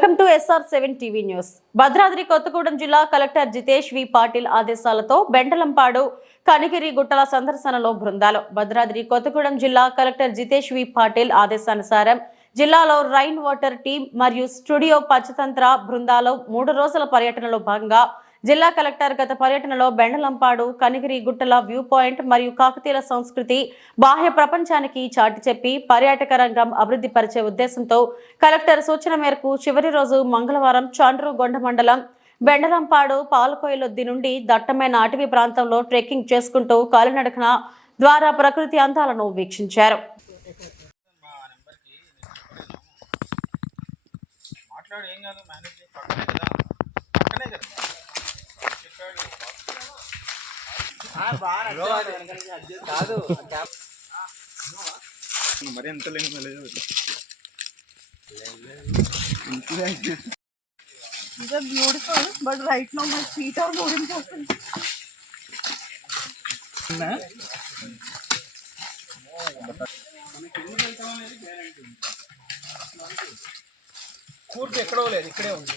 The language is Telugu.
Welcome to SR seven TV news. Bhadradri Kothagudem జిల్లా కలెక్టర్ జితేష్ వి పాటిల్ ఆదేశాలతో బెండలంపాడు కనిగిరి గుట్టల సందర్శనలో బృందాలు. భద్రాద్రి కొత్తగూడెం జిల్లా కలెక్టర్ జితేష్ వి పాటిల్ ఆదేశానుసారం జిల్లాలో రైన్ వాటర్ టీం మరియు స్టూడియో పంచతంత్ర బృందాలు మూడు రోజుల పర్యటనలో భాగంగా జిల్లా కలెక్టర్ గత పర్యటనలో బెండలంపాడు కనిగిరి గుట్టల వ్యూ పాయింట్ మరియు కాకతీయుల సంస్కృతి బాహ్య ప్రపంచానికి చాటి చెప్పి పర్యాటక రంగం అభివృద్ధి పరిచే ఉద్దేశంతో కలెక్టర్ సూచన మేరకు చివరి రోజు మంగళవారం చాండ్రుగొండ మండలం బెండలంపాడు పాలకోయలొద్ది నుండి దట్టమైన అటవీ ప్రాంతంలో ట్రెక్కింగ్ చేసుకుంటూ కాలినడకన ద్వారా ప్రకృతి అందాలను వీక్షించారు. మాట్లాడు ఏం కాదు మేనేజ్ మరి ఎంత లేదు but right now my feet are more important. కూర్పు ఎక్కడో లేదు ఇక్కడే ఉంది